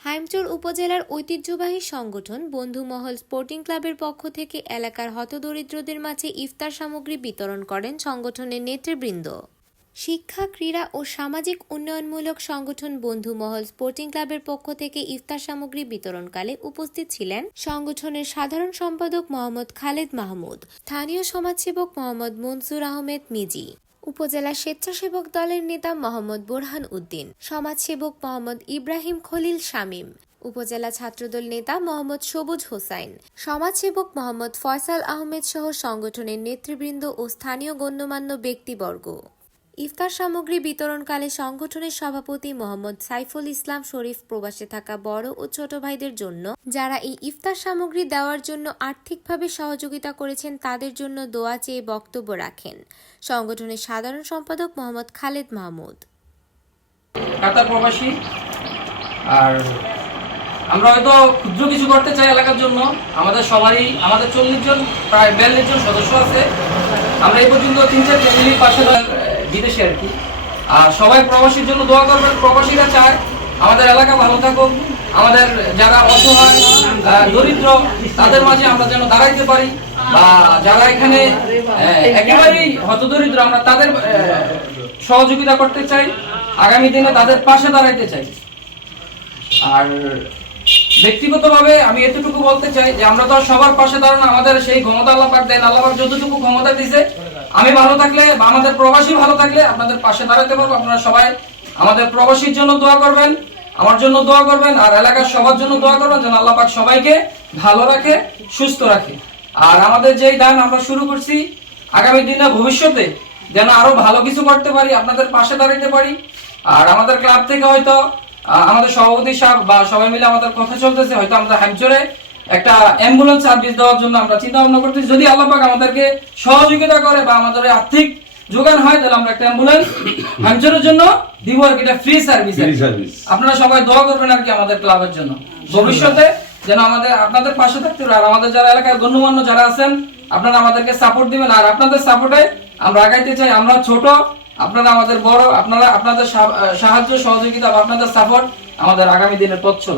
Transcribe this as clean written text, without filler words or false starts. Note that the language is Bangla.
হাইমচর উপজেলার ঐতিহ্যবাহী সংগঠন বন্ধুমহল স্পোর্টিং ক্লাবের পক্ষ থেকে এলাকার হতদরিদ্রদের মাঝে ইফতার সামগ্রী বিতরণ করেন সংগঠনের নেতৃবৃন্দ। শিক্ষা, ক্রীড়া ও সামাজিক উন্নয়নমূলক সংগঠন বন্ধুমহল স্পোর্টিং ক্লাবের পক্ষ থেকে ইফতার সামগ্রী বিতরণকালে উপস্থিত ছিলেন সংগঠনের সাধারণ সম্পাদক মোহাম্মদ খালেদ মাহমুদ, স্থানীয় সমাজসেবক মোহাম্মদ মনসুর আহমেদ মিজি, উপজেলা স্বেচ্ছাসেবক দলের নেতা মোহাম্মদ বোরহান উদ্দিন, সমাজসেবক মোহাম্মদ ইব্রাহিম খলিল শামীম, উপজেলা ছাত্রদল নেতা মোহাম্মদ সবুজ হোসাইন, সমাজসেবক মোহাম্মদ ফয়সাল আহমেদ সহ সংগঠনের নেতৃবৃন্দ ও স্থানীয় গণ্যমান্য ব্যক্তিবর্গ। ইফতার সামগ্রী বিতরণকালে সংগঠনের সভাপতি মোহাম্মদ সাইফুল ইসলাম শরীফ প্রবাসে থাকা বড় ও ছোট ভাইদের জন্য যারা এই ইফতার সামগ্রী দেওয়ার জন্য আর্থিকভাবে সহযোগিতা করেছেন তাদের জন্য দোয়া চেয়ে বক্তব্য রাখেন সংগঠনের সাধারণ সম্পাদক মোহাম্মদ খালেদ মাহমুদ। কাতার প্রবাসী আর আমরা হয়তো ক্ষুদ্র কিছু করতে চাই এলাকার জন্য। আমাদের 40 জন প্রায় 42 জন সদস্য আছে। আমরা এই পর্যন্ত 3-4 ফ্যামিলির পাশে বিদেশে আর কি। আর সবাই প্রবাসীর জন্য দোয়া করবেন। প্রবাসীরা চায় আমাদের এলাকা ভালো থাকুক, আমাদের যারা অসহায় দরিদ্র তাদের মাঝে আমরা যেন দাঁড়াইতে পারি, বা যারা এখানে একেবারেই হতদরিদ্র আমরা তাদের সহযোগিতা করতে চাই, আগামী দিনে তাদের পাশে দাঁড়াইতে চাই। আর ব্যক্তিগতভাবে আমি এতটুকু বলতে চাই যে আমরা তো সবার পাশে দাঁড়ানো, আমাদের সেই ক্ষমতা আল্লাহ পাক দেন। আল্লাহ পাক যতটুকু ক্ষমতা দিয়েছে, আমি ভালো থাকলে বা আমাদের প্রবাসী ভালো থাকলে আপনাদের পাশে দাঁড়াতে পারবো। আপনারা সবাই আমাদের প্রবাসীর জন্য দোয়া করবেন, আমার জন্য দোয়া করবেন, আর এলাকার সবার জন্য দোয়া করবেন যেন আল্লাহ পাক সবাইকে ভালো রাখে, সুস্থ রাখে। আর আমাদের যেই দান আমরা শুরু করছি, আগামী দিনে ভবিষ্যতে যেন আরো ভালো কিছু করতে পারি, আপনাদের পাশে দাঁড়াতে পারি। আর আমাদের ক্লাব থেকে হয়তো আমাদের সভাপতি সাহেব বা সবাই মিলে আমাদের কথা চলতেছে, হয়তো আমরা হাইমচরে একটা অ্যাম্বুলেন্স সার্ভিস দেওয়ার জন্য আমরা চিন্তা ভাবনা করতেছি। যদি আল্লাহ পাক আমাদেরকে সহযোগিতা করে বা আমাদের আর্থিক যোগান হয়, তাহলে আমরা একটা অ্যাম্বুলেন্স হাইমচরের জন্য দিব আর কি, এটা ফ্রি সার্ভিস। আপনারা সবাই দোয়া করবেন আর কি আমাদের ক্লাবের জন্য, ভবিষ্যতে যেন আপনাদের পাশে থাকতে পারে। আর আমাদের যারা এলাকার গণ্যমান্য যারা আছেন, আপনারা আমাদেরকে সাপোর্ট দিবেন। আর আপনাদের সাপোর্টে আমরা আগাইতে চাই। আমরা ছোট, আপনারা আমাদের বড়। আপনাদের সাহায্য সহযোগিতা বা আপনাদের সাপোর্ট আমাদের আগামী দিনের পথ চলা।